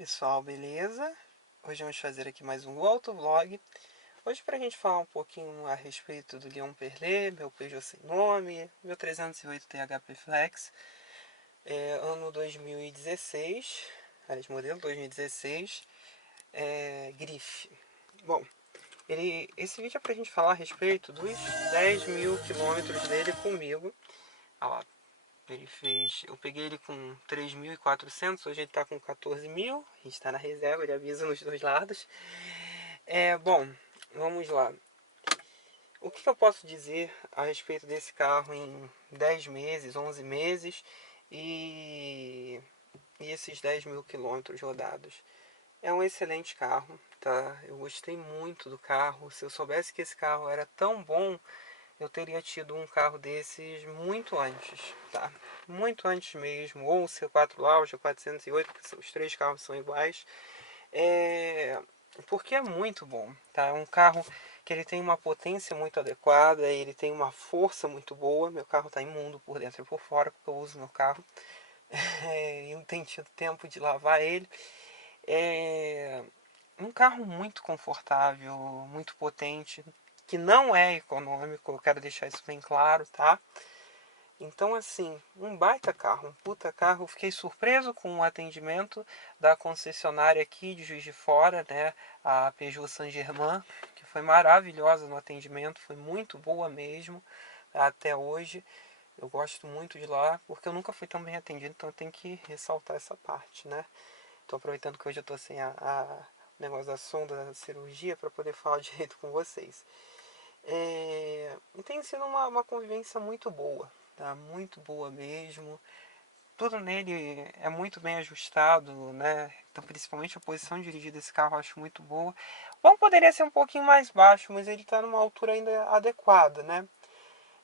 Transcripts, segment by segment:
Pessoal, beleza? Hoje vamos fazer aqui mais um autovlog. Hoje para a gente falar um pouquinho a respeito do Leon Perlé, meu Peugeot sem nome, meu 308 THP Flex, ano 2016, aliás, modelo 2016, grife. Bom, esse vídeo é para a gente falar a respeito dos 10 mil quilômetros dele comigo. Olha lá, eu peguei ele com 3.400, hoje ele está com 14 mil, a gente está na reserva, ele avisa nos dois lados. Bom, vamos lá. O que eu posso dizer a respeito desse carro em 10 meses, 11 meses e esses 10 mil quilômetros rodados? É um excelente carro, tá? Eu gostei muito do carro. Se eu soubesse que esse carro era tão bom, eu teria tido um carro desses muito antes, tá? Muito antes mesmo, ou o C4 Lounge, o 408, que os três carros são iguais. Porque é muito bom, tá? É um carro que ele tem uma potência muito adequada, ele tem uma força muito boa. Meu carro está imundo por dentro e por fora, porque eu uso meu carro. E não tenho tido tempo de lavar ele. É um carro muito confortável, muito potente, que não é econômico, eu quero deixar isso bem claro, tá? Então, assim, um baita carro, um puta carro. Eu fiquei surpreso com o atendimento da concessionária aqui de Juiz de Fora, né? A Peugeot Saint-Germain, que foi maravilhosa no atendimento, foi muito boa mesmo, até hoje. Eu gosto muito de lá, porque eu nunca fui tão bem atendido, então eu tenho que ressaltar essa parte, né? Tô aproveitando que hoje eu tô sem o negócio da sonda da cirurgia para poder falar direito com vocês. E tem sido uma convivência muito boa, tá? Muito boa mesmo. Tudo nele é muito bem ajustado, né? Então, principalmente a posição dirigida desse carro eu acho muito boa. Bom, poderia ser um pouquinho mais baixo, mas ele está numa altura ainda adequada, né?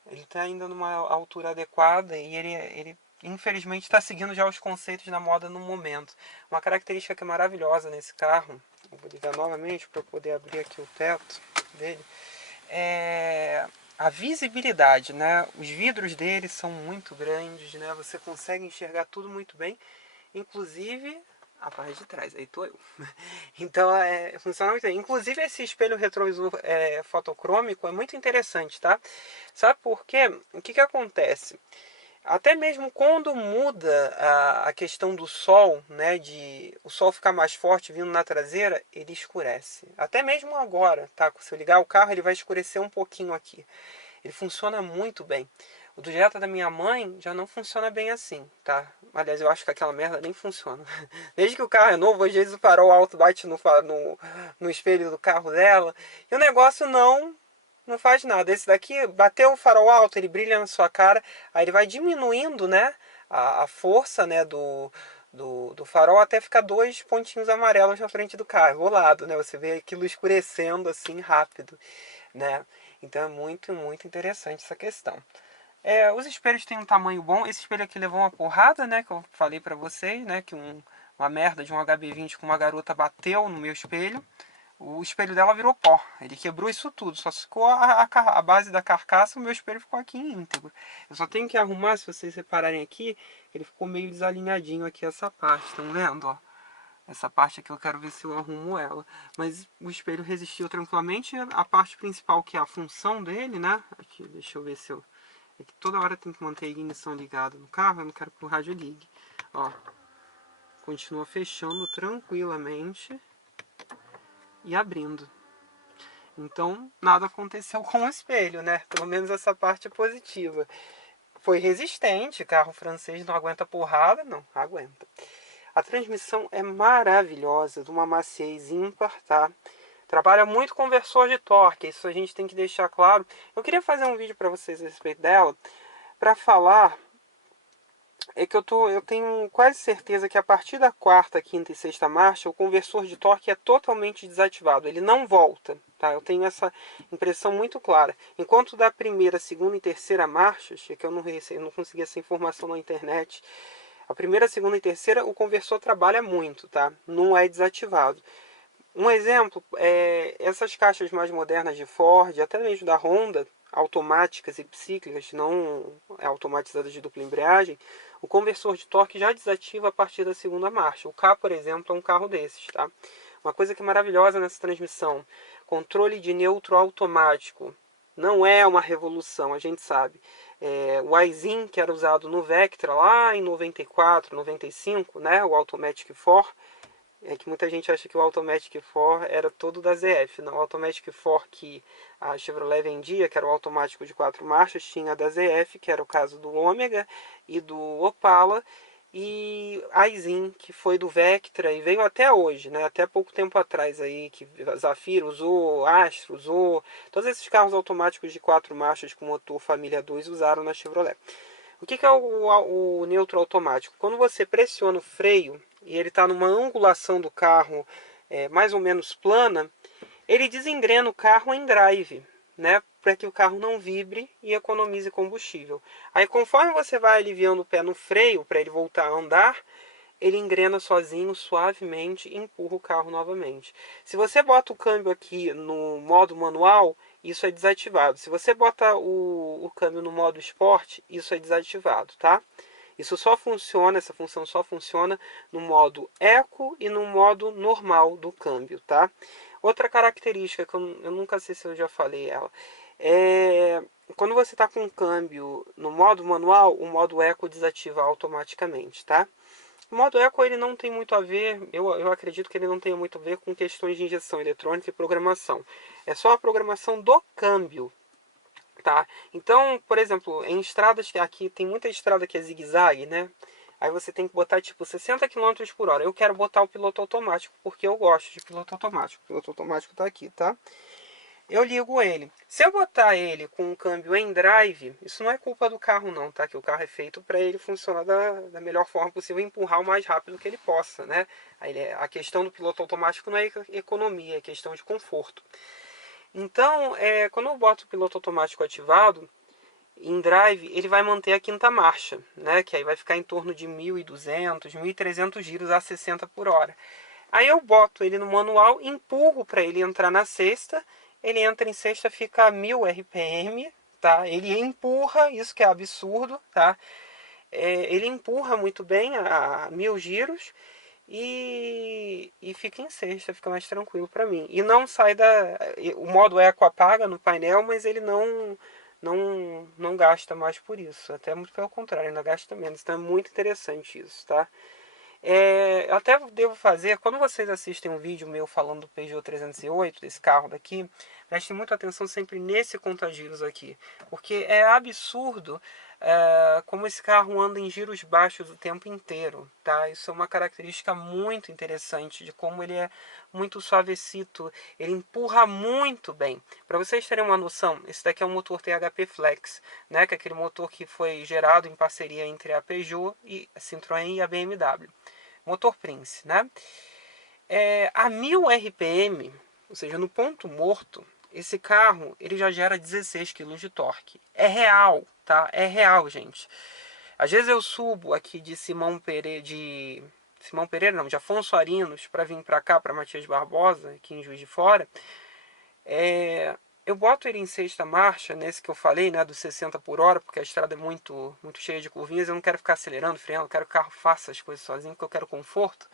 Ele está ainda numa altura adequada e ele infelizmente está seguindo já os conceitos da moda no momento. Uma característica que é maravilhosa nesse carro, eu vou ligar novamente para poder abrir aqui o teto dele, é a visibilidade, né? Os vidros dele são muito grandes, né? Você consegue enxergar tudo muito bem, inclusive a parte de trás. Aí tô eu. Então funciona muito bem. Inclusive esse espelho retrovisor fotocrômico é muito interessante, tá? Sabe por quê? O que acontece? Até mesmo quando muda a questão do sol, né, de o sol ficar mais forte vindo na traseira, ele escurece. Até mesmo agora, tá? Se eu ligar o carro, ele vai escurecer um pouquinho aqui. Ele funciona muito bem. O do Jetta da minha mãe já não funciona bem assim, tá? Aliás, eu acho que aquela merda nem funciona. Desde que o carro é novo, às vezes o farol alto bate no espelho do carro dela. E o negócio não faz nada. Esse daqui, bateu o farol alto, ele brilha na sua cara, aí ele vai diminuindo, né, a força, né, do farol até ficar dois pontinhos amarelos na frente do carro, ao lado, né, você vê aquilo escurecendo assim rápido, né, então é muito, muito interessante essa questão. Os espelhos têm um tamanho bom. Esse espelho aqui levou uma porrada, né, que eu falei pra vocês, né, que uma merda de um HB20 com uma garota bateu no meu espelho. O espelho dela virou pó. Ele quebrou isso tudo. Só ficou a base da carcaça. O meu espelho ficou aqui íntegro. Eu só tenho que arrumar, se vocês repararem aqui, ele ficou meio desalinhadinho aqui essa parte. Estão vendo? Ó? Essa parte aqui eu quero ver se eu arrumo ela. Mas o espelho resistiu tranquilamente. A parte principal, que é a função dele, né? Aqui, deixa eu ver se eu... É que toda hora tem que manter a ignição ligada no carro. Eu não quero que o rádio ligue. Ó, continua fechando tranquilamente e abrindo. Então, nada aconteceu com o espelho, né? Pelo menos essa parte é positiva. Foi resistente, carro francês não aguenta porrada? Não, aguenta. A transmissão é maravilhosa, de uma maciez ímpar, tá? Trabalha muito com conversor de torque, isso a gente tem que deixar claro. Eu queria fazer um vídeo para vocês a respeito dela, para falar que eu tenho quase certeza que a partir da quarta, quinta e sexta marcha, o conversor de torque é totalmente desativado. Ele não volta, tá? Eu tenho essa impressão muito clara. Enquanto da primeira, segunda e terceira marchas, que eu não consegui essa informação na internet, a primeira, segunda e terceira, o conversor trabalha muito, tá? Não é desativado. Um exemplo, essas caixas mais modernas de Ford, até mesmo da Honda, automáticas e bicíclicas, não automatizadas de dupla embreagem, o conversor de torque já desativa a partir da segunda marcha. O K, por exemplo, é um carro desses, tá? Uma coisa que é maravilhosa nessa transmissão, controle de neutro automático. Não é uma revolução, a gente sabe. O iZin, que era usado no Vectra lá em 94, 95, né, o Automatic 4, que muita gente acha que o Automatic 4 era todo da ZF. Não, o Automatic 4 que a Chevrolet vendia, que era o automático de 4 marchas, tinha a da ZF, que era o caso do Ômega e do Opala, e a iZin, que foi do Vectra e veio até hoje, né? Até pouco tempo atrás aí, que Zafira usou, Astra usou, todos esses carros automáticos de 4 marchas com motor família 2 usaram na Chevrolet. O que é o neutro automático? Quando você pressiona o freio e ele está numa angulação do carro mais ou menos plana, ele desengrena o carro em drive, né, para que o carro não vibre e economize combustível. Aí conforme você vai aliviando o pé no freio para ele voltar a andar, ele engrena sozinho, suavemente, e empurra o carro novamente. Se você bota o câmbio aqui no modo manual, isso é desativado. Se você bota o câmbio no modo esporte, isso é desativado, tá? Isso só funciona, essa função só funciona no modo eco e no modo normal do câmbio, tá? Outra característica que eu nunca sei se eu já falei ela, é quando você está com o câmbio no modo manual, o modo eco desativa automaticamente, tá? O modo eco ele não tem muito a ver, eu acredito que ele não tenha muito a ver com questões de injeção eletrônica e programação. É só a programação do câmbio, tá? Então, por exemplo, em estradas que aqui tem muita estrada que é zigue-zague, né? Aí você tem que botar tipo 60 km por hora. Eu quero botar o piloto automático porque eu gosto de piloto automático. O piloto automático tá aqui, tá? Eu ligo ele. Se eu botar ele com o câmbio em drive, isso não é culpa do carro não, tá? Que o carro é feito para ele funcionar da melhor forma possível e empurrar o mais rápido que ele possa, né? A questão do piloto automático não é economia, é questão de conforto. Então, quando eu boto o piloto automático ativado, em drive, ele vai manter a quinta marcha, né? Que aí vai ficar em torno de 1.200, 1.300 giros a 60 por hora. Aí eu boto ele no manual, empurro para ele entrar na sexta, ele entra em sexta, fica a 1000 RPM, tá? Ele empurra, isso que é absurdo, tá? Ele empurra muito bem a 1000 giros e fica em sexta, fica mais tranquilo para mim. E não sai da... O modo eco apaga no painel, mas ele não gasta mais por isso. Até muito pelo contrário, ainda gasta menos. Então é muito interessante isso, tá? Até devo fazer, quando vocês assistem um vídeo meu falando do Peugeot 308, desse carro daqui, prestem muita atenção sempre nesse contagiros aqui, porque é absurdo como esse carro anda em giros baixos o tempo inteiro, tá? Isso é uma característica muito interessante de como ele é muito suavecito, ele empurra muito bem. Para vocês terem uma noção, esse daqui é um motor THP Flex, né? Que é aquele motor que foi gerado em parceria entre a Peugeot, a Citroën e a BMW. Motor Prince, né? A 1000 RPM, ou seja, no ponto morto, esse carro ele já gera 16 kg de torque. É real, tá? É real, gente. Às vezes eu subo aqui de Simão Pereira, de Afonso Arinos, para vir para cá, para Matias Barbosa, aqui em Juiz de Fora. Eu boto ele em sexta marcha, nesse que eu falei, né, dos 60 por hora, porque a estrada é muito cheia de curvinhas, eu não quero ficar acelerando, freando, eu quero que o carro faça as coisas sozinho, porque eu quero conforto.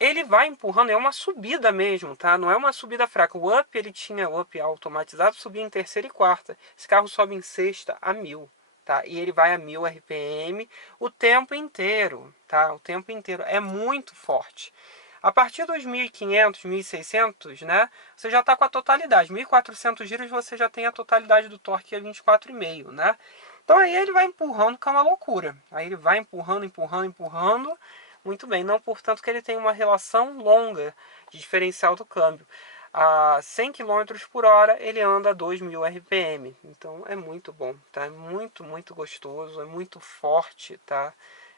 Ele vai empurrando, é uma subida mesmo, tá? Não é uma subida fraca. O up, ele tinha o up automatizado, subia em terceira e quarta. Esse carro sobe em sexta a 1000, tá? E ele vai a 1000 RPM o tempo inteiro, tá? O tempo inteiro. É muito forte. A partir dos 1500, 1600, né? Você já está com a totalidade. 1400 giros você já tem a totalidade do torque, que é 24,5, né? Então aí ele vai empurrando, que é uma loucura. Aí ele vai empurrando, empurrando, empurrando. Muito bem, não portanto que ele tem uma relação longa de diferencial do câmbio. A 100 km por hora ele anda a 2000 RPM, então é muito bom, tá? É muito gostoso, é muito forte, tá?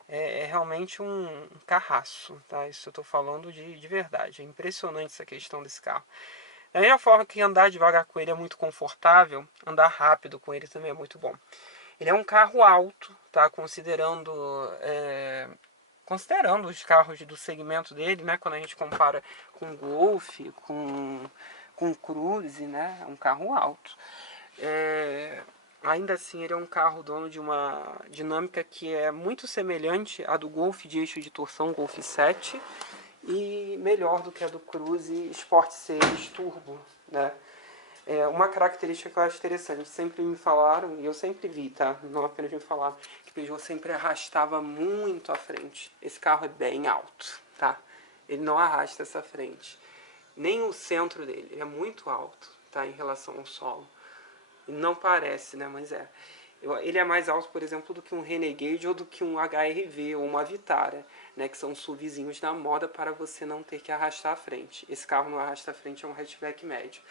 É realmente um carraço, tá? Isso eu estou falando de verdade, é impressionante essa questão desse carro. Da mesma forma que andar devagar com ele é muito confortável, andar rápido com ele também é muito bom. Ele é um carro alto, tá? Considerando os carros do segmento dele, né, quando a gente compara com Golf, com Cruze, né, é um carro alto. Ainda assim, ele é um carro dono de uma dinâmica que é muito semelhante à do Golf de eixo de torção Golf 7 e melhor do que a do Cruze Sport 6 Turbo, né? Uma característica que eu acho interessante, sempre me falaram, e eu sempre vi, tá? Não apenas me falaram, que o Peugeot sempre arrastava muito a frente. Esse carro é bem alto, tá? Ele não arrasta essa frente. Nem o centro dele, ele é muito alto, tá? Em relação ao solo. Não parece, né? Mas é. Ele é mais alto, por exemplo, do que um Renegade ou do que um HR-V ou uma Vitara, né? Que são SUVzinhos da moda para você não ter que arrastar a frente. Esse carro não arrasta a frente, é um hatchback médio.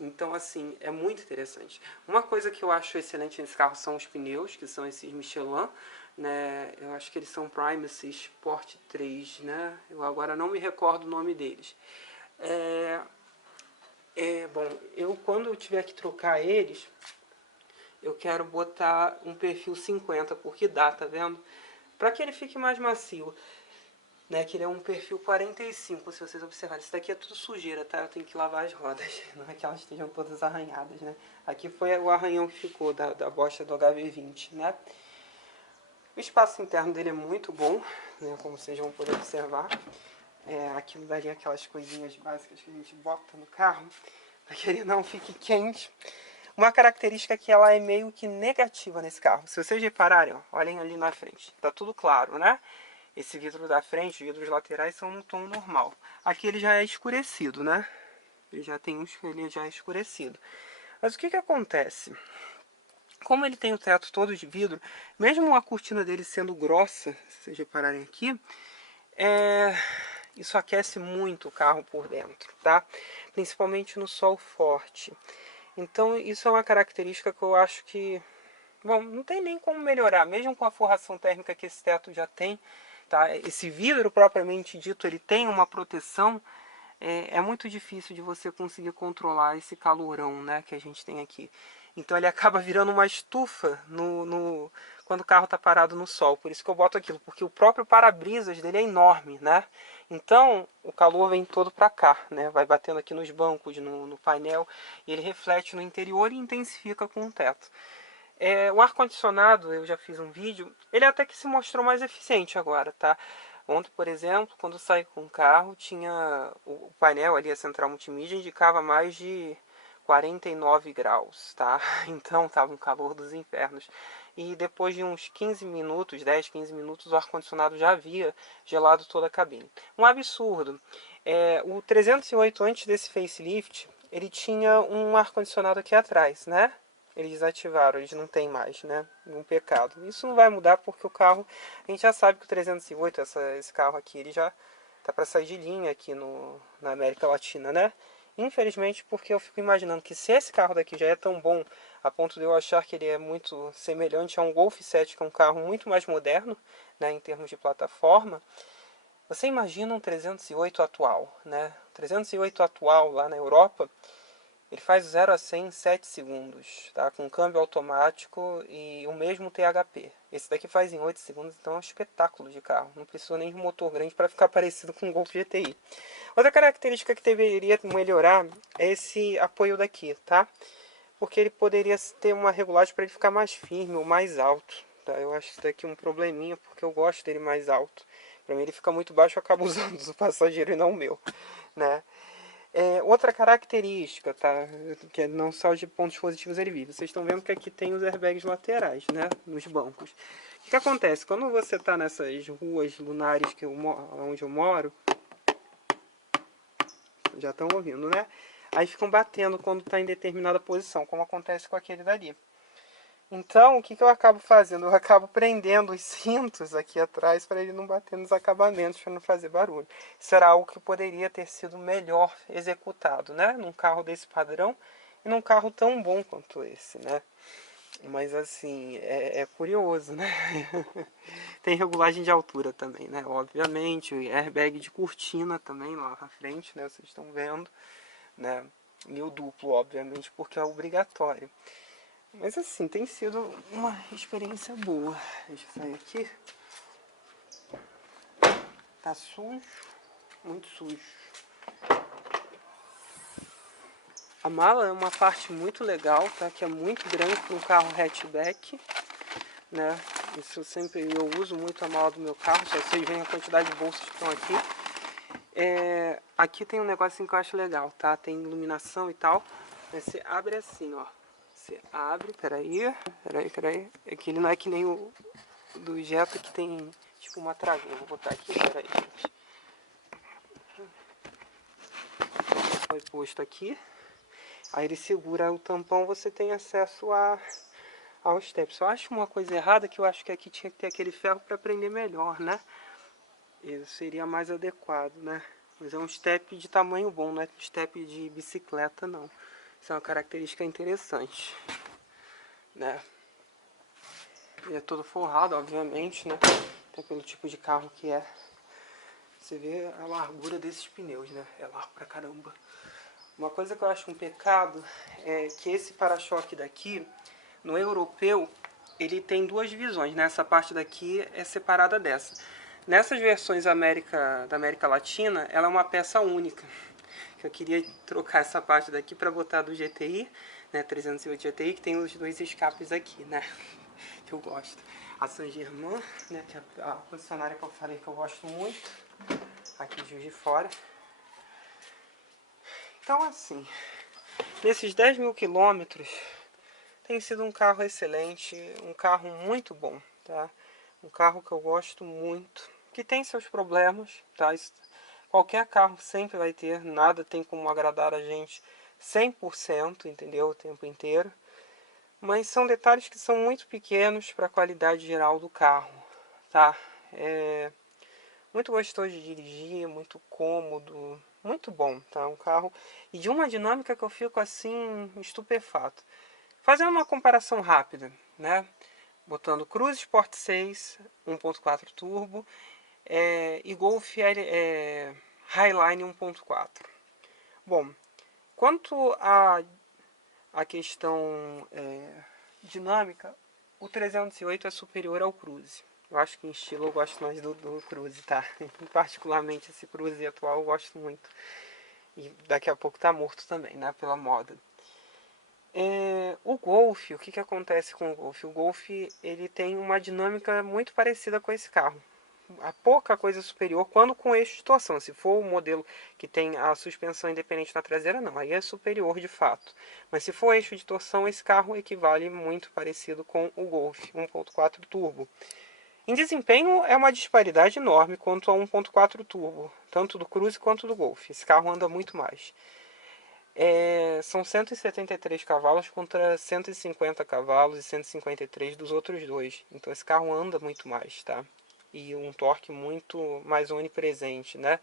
Então, assim, é muito interessante. Uma coisa que eu acho excelente nesse carro são os pneus, que são esses Michelin, né? Eu acho que eles são Primacy Sport 3, né? Eu agora não me recordo o nome deles. Bom, eu quando eu tiver que trocar eles, eu quero botar um perfil 50, porque dá, tá vendo? Para que ele fique mais macio, né? Que ele é um perfil 45, se vocês observarem. Isso daqui é tudo sujeira, tá? Eu tenho que lavar as rodas, não é que elas estejam todas arranhadas, né? Aqui foi o arranhão que ficou da bosta do HV20, né? O espaço interno dele é muito bom, né? Como vocês vão poder observar. Aquilo dali é aquelas coisinhas básicas que a gente bota no carro, para que ele não fique quente. Uma característica que ela é meio que negativa nesse carro. Se vocês repararem, ó, olhem ali na frente. Tá tudo claro, né? Esse vidro da frente, os vidros laterais são no tom normal. Aqui ele já é escurecido, né? Ele já é escurecido. Mas o que acontece? Como ele tem o teto todo de vidro, mesmo a cortina dele sendo grossa, se vocês repararem aqui, isso aquece muito o carro por dentro, tá? Principalmente no sol forte. Então isso é uma característica que eu acho que, bom, não tem nem como melhorar, mesmo com a forração térmica que esse teto já tem, tá? Esse vidro propriamente dito, ele tem uma proteção, é muito difícil de você conseguir controlar esse calorão, né, que a gente tem aqui. Então ele acaba virando uma estufa quando o carro está parado no sol. Por isso que eu boto aquilo, porque o próprio para-brisas dele é enorme, né? Então o calor vem todo para cá, né? Vai batendo aqui nos bancos, no painel, e ele reflete no interior e intensifica com o teto. O ar-condicionado, eu já fiz um vídeo, ele até que se mostrou mais eficiente agora, tá? Ontem, por exemplo, quando eu saí com o carro, tinha o painel ali, a central multimídia, indicava mais de 49 graus, tá? Então tava um calor dos infernos. E depois de uns 15 minutos, 10, 15 minutos, o ar-condicionado já havia gelado toda a cabine. Um absurdo. O 308, antes desse facelift, ele tinha um ar-condicionado aqui atrás, né? Eles desativaram, eles não tem mais, né? Um pecado. Isso não vai mudar porque o carro, a gente já sabe que o 308, esse carro aqui, ele já tá para sair de linha aqui na América Latina, né? Infelizmente, porque eu fico imaginando que se esse carro daqui já é tão bom, a ponto de eu achar que ele é muito semelhante a um Golf 7, que é um carro muito mais moderno, né, em termos de plataforma, você imagina um 308 atual, né? O 308 atual lá na Europa, ele faz 0 a 100 em 7 segundos, tá? Com câmbio automático e o mesmo THP. Esse daqui faz em 8 segundos, então é um espetáculo de carro. Não precisa nem de um motor grande para ficar parecido com o Golf GTI. Outra característica que deveria melhorar é esse apoio daqui, tá? Porque ele poderia ter uma regulagem para ele ficar mais firme ou mais alto. Tá? Eu acho isso daqui um probleminha, porque eu gosto dele mais alto. Para mim ele fica muito baixo, eu acabo usando do passageiro e não o meu, né? Outra característica, tá? Que não só de pontos positivos ele vive. Vocês estão vendo que aqui tem os airbags laterais, né? Nos bancos. O que acontece? Quando você está nessas ruas lunares onde eu moro, já estão ouvindo, né? Aí ficam batendo quando está em determinada posição, como acontece com aquele dali. Então, o que eu acabo fazendo? Eu acabo prendendo os cintos aqui atrás para ele não bater nos acabamentos, para não fazer barulho. Isso era algo que poderia ter sido melhor executado, né? Num carro desse padrão e num carro tão bom quanto esse, né? Mas assim, é curioso, né? Tem regulagem de altura também, né? Obviamente, airbag de cortina também lá na frente, né? Vocês estão vendo, né? E o duplo, obviamente, porque é obrigatório. Mas assim, tem sido uma experiência boa. Deixa eu sair aqui. Tá sujo, muito sujo. A mala é uma parte muito legal, tá? Que é muito grande para um carro hatchback, né? Isso eu uso muito a mala do meu carro, só vocês veem a quantidade de bolsas que estão aqui. Aqui tem um negocinho que eu acho legal, tá? Tem iluminação e tal. Você abre assim, ó. Você abre, peraí. Aqui ele não é que nem o do Jetta que tem tipo uma travinha. Vou botar aqui, peraí, gente. Foi posto aqui. Aí ele segura o tampão, você tem acesso aos steps. Eu acho uma coisa errada que eu acho que aqui tinha que ter aquele ferro para prender melhor, né? Isso seria mais adequado, né? Mas é um step de tamanho bom, não é step de bicicleta, não. Isso é uma característica interessante, né? Ele é todo forrado, obviamente, né? Até pelo tipo de carro que é. Você vê a largura desses pneus, né? É largo pra caramba. Uma coisa que eu acho um pecado é que esse para-choque daqui, no europeu, ele tem duas divisões, né? Essa parte daqui é separada dessa. Nessas versões da América Latina, ela é uma peça única. Eu queria trocar essa parte daqui para botar do GTI, né? 308 GTI, que tem os dois escapes aqui, né? Que eu gosto. A Saint-Germain, né? Que é a concessionária que eu falei que eu gosto muito. Aqui de Juiz de Fora. Então, assim, nesses 10 mil quilômetros, tem sido um carro excelente, um carro muito bom, tá? Um carro que eu gosto muito, que tem seus problemas, tá? Qualquer carro sempre vai ter, nada tem como agradar a gente 100%, entendeu? O tempo inteiro. Mas são detalhes que são muito pequenos para a qualidade geral do carro, tá? É muito gostoso de dirigir, muito cômodo, muito bom, tá? Um carro e de uma dinâmica que eu fico assim estupefato. Fazendo uma comparação rápida, né? Botando Cruze Sport 6 1.4 turbo e Golf Highline 1.4. Bom, quanto a questão dinâmica, o 308 é superior ao Cruze. Eu acho que em estilo eu gosto mais do Cruze, tá? Particularmente esse Cruze atual eu gosto muito. E daqui a pouco tá morto também, né? Pela moda. O Golf, o que acontece com o Golf? O Golf ele tem uma dinâmica muito parecida com esse carro. A pouca coisa superior quando com eixo de torção. Se for o modelo que tem a suspensão independente na traseira, não. Aí é superior de fato. Mas se for eixo de torção, esse carro equivale muito parecido com o Golf 1.4 turbo. Em desempenho é uma disparidade enorme quanto a 1.4 turbo, tanto do Cruze quanto do Golf. Esse carro anda muito mais. São 173 cavalos contra 150 cavalos e 153 dos outros dois. Então esse carro anda muito mais, tá? E um torque muito mais onipresente, né?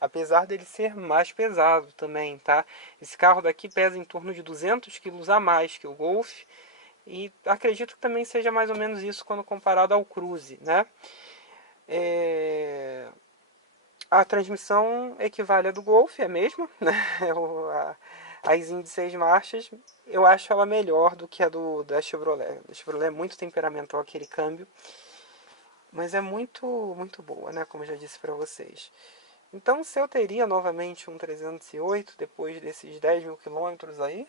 Apesar dele ser mais pesado também, tá? Esse carro daqui pesa em torno de 200 kg a mais que o Golf. E acredito que também seja mais ou menos isso quando comparado ao Cruze, né? A transmissão equivale à do Golf, é a mesma, né? A Zinc de 6 marchas, eu acho ela melhor do que a da Chevrolet. A Chevrolet é muito temperamental aquele câmbio, mas é muito, muito boa, né? Como eu já disse para vocês. Então, se eu teria novamente um 308 depois desses 10 mil quilômetros aí,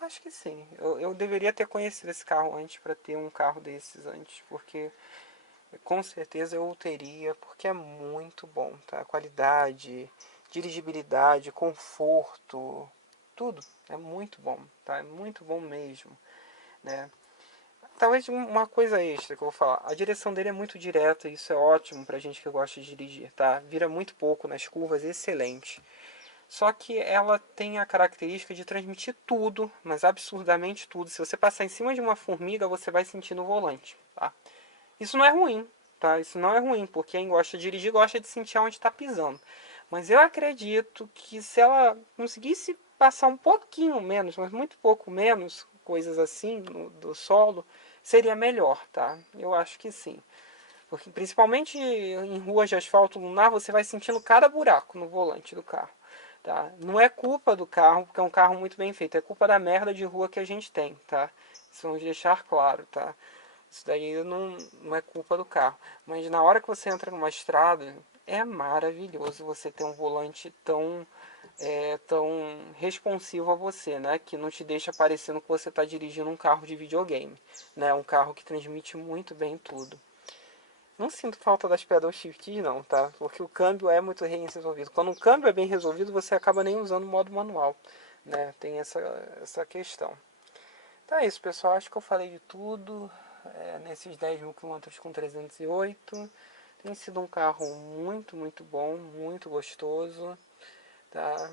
acho que sim. Eu deveria ter conhecido esse carro antes para ter um carro desses antes, porque com certeza eu o teria, porque é muito bom, tá? Qualidade, dirigibilidade, conforto, tudo é muito bom, tá? É muito bom mesmo, né? Talvez uma coisa extra que eu vou falar, a direção dele é muito direta, isso é ótimo pra gente que gosta de dirigir, tá? Vira muito pouco nas curvas, excelente. Só que ela tem a característica de transmitir tudo, mas absurdamente tudo. Se você passar em cima de uma formiga, você vai sentir no volante, tá? Isso não é ruim, tá? Isso não é ruim, porque quem gosta de dirigir gosta de sentir onde está pisando. Mas eu acredito que se ela conseguisse passar um pouquinho menos, mas muito pouco menos, coisas assim, do solo, seria melhor, tá? Eu acho que sim. Porque principalmente em ruas de asfalto lunar, você vai sentindo cada buraco no volante do carro. Tá? Não é culpa do carro, porque é um carro muito bem feito. É culpa da merda de rua que a gente tem, tá? Isso vamos deixar claro, tá? Isso daí não é culpa do carro. Mas na hora que você entra numa estrada, é maravilhoso você ter um volante tão tão responsivo a você, né? Que não te deixa parecendo que você está dirigindo um carro de videogame, né? Um carro que transmite muito bem tudo. Não sinto falta das pedal shifts não, tá? Porque o câmbio é muito bem resolvido. Quando o câmbio é bem resolvido, você acaba nem usando o modo manual, né? Tem essa questão. Então é isso, pessoal. Acho que eu falei de tudo. Nesses 10 mil quilômetros com 308. Tem sido um carro muito, muito bom, muito gostoso, tá?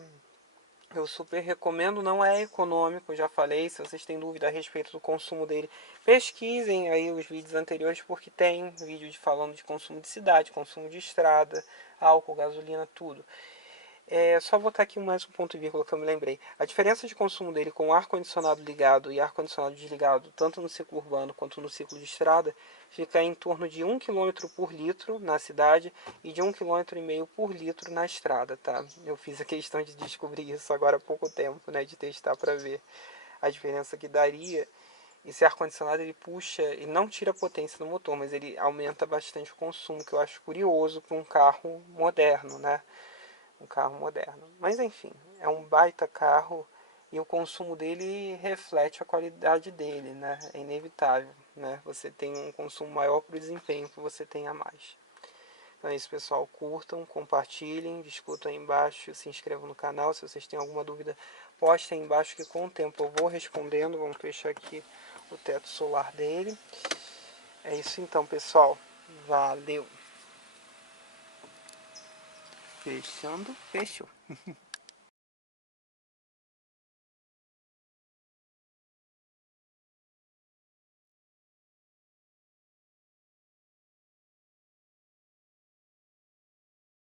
Eu super recomendo, não é econômico, já falei. Se vocês têm dúvida a respeito do consumo dele, pesquisem aí os vídeos anteriores, porque tem vídeo falando de consumo de cidade, consumo de estrada, álcool, gasolina, tudo. Só botar aqui mais um ponto e vírgula que eu me lembrei. A diferença de consumo dele com ar-condicionado ligado e ar-condicionado desligado, tanto no ciclo urbano quanto no ciclo de estrada, fica em torno de 1 km por litro na cidade e de 1,5 km por litro na estrada, tá? Eu fiz a questão de descobrir isso agora há pouco tempo, né? De testar para ver a diferença que daria. Esse ar-condicionado ele puxa e não tira a potência do motor, mas ele aumenta bastante o consumo, que eu acho curioso para um carro moderno, né? Um carro moderno. Mas enfim, é um baita carro e o consumo dele reflete a qualidade dele, né? É inevitável, né? Você tem um consumo maior para o desempenho que você tem a mais. Então é isso, pessoal. Curtam, compartilhem, discutam aí embaixo, se inscrevam no canal. Se vocês têm alguma dúvida, postem aí embaixo que com o tempo eu vou respondendo. Vamos fechar aqui o teto solar dele. É isso então, pessoal. Valeu! Fechando, fechou.